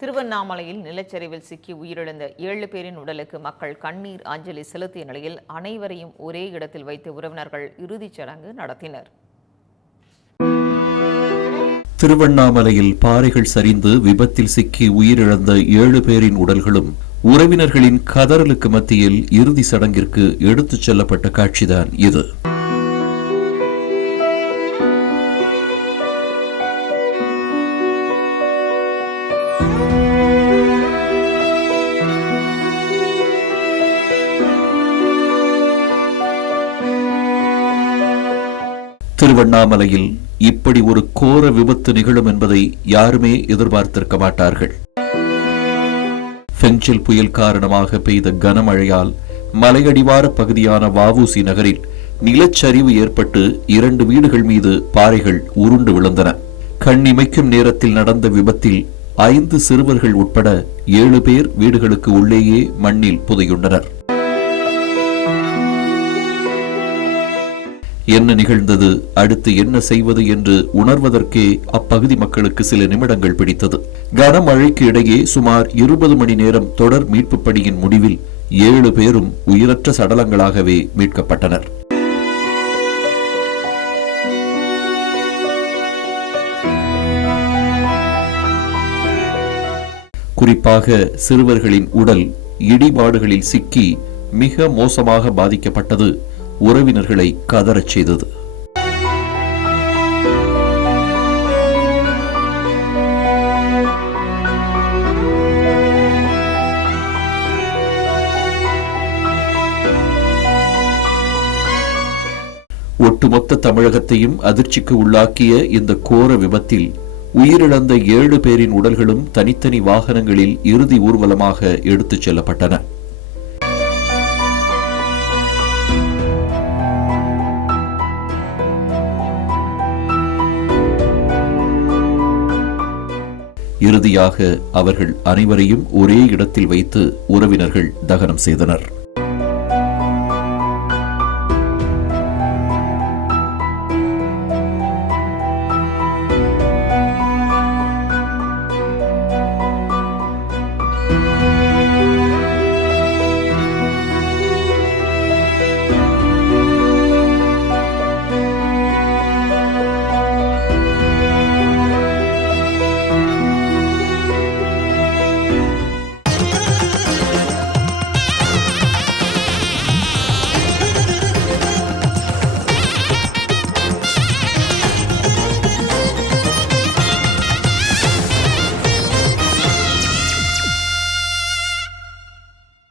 திருவண்ணாமலையில் நிலச்சரிவில் சிக்கி உயிரிழந்த ஏழு பேரின் உடலுக்கு மக்கள் கண்ணீர் அஞ்சலி செலுத்திய நிலையில் அனைவரையும் ஒரே இடத்தில் வைத்து உறவினர்கள் இறுதிச் சடங்கு நடத்தினர். திருவண்ணாமலையில் பாறைகள் சரிந்து விபத்தில் சிக்கி உயிரிழந்த ஏழு பேரின் உடல்களும் உறவினர்களின் கதறலுக்கு மத்தியில் இறுதி சடங்கிற்கு எடுத்துச் செல்லப்பட்ட காட்சிதான் இது. திருவண்ணாமலையில் இப்படி ஒரு கோர விபத்து நிகழும் என்பதை யாருமே எதிர்பார்த்திருக்க மாட்டார்கள். பெஞ்சில் புயல் காரணமாக பெய்த கனமழையால் மலையடிவார பகுதியான வாவூசி நகரில் நிலச்சரிவு ஏற்பட்டு இரண்டு வீடுகள் மீது பாறைகள் உருண்டு விழுந்தன. கண்ணிமைக்கும் நேரத்தில் நடந்த விபத்தில் ஐந்து சிறுவர்கள் உட்பட ஏழு பேர் வீடுகளுக்கு உள்ளேயே மண்ணில் புதையுண்டனர். என்ன நிகழ்ந்தது? அடுத்து என்ன செய்வது என்று உணர்வதற்கே அப்பகுதி மக்களுக்கு சில நிமிடங்கள் பிடித்தது. கனமழைக்கு இடையே சுமார் இருபது மணி நேரம் தொடர் மீட்பு பணியின் முடிவில் ஏழு பேரும் உயிரற்ற சடலங்களாகவே மீட்கப்பட்டனர். குறிப்பாக சிறுவர்களின் உடல் இடிபாடுகளில் சிக்கி மிக மோசமாக பாதிக்கப்பட்டது உறவினர்களை கதறச் செய்தது. ஒட்டுமொத்த தமிழகத்தையும் அதிர்ச்சிக்கு உள்ளாக்கிய இந்த கோர விபத்தில் உயிரிழந்த ஏழு பேரின் உடல்களும் தனித்தனி வாகனங்களில் இறுதி ஊர்வலமாக எடுத்துச் செல்லப்பட்டன. இறுதியாக அவர்கள் அனைவரையும் ஒரே இடத்தில் வைத்து உறவினர்கள் தகனம் செய்தனர்.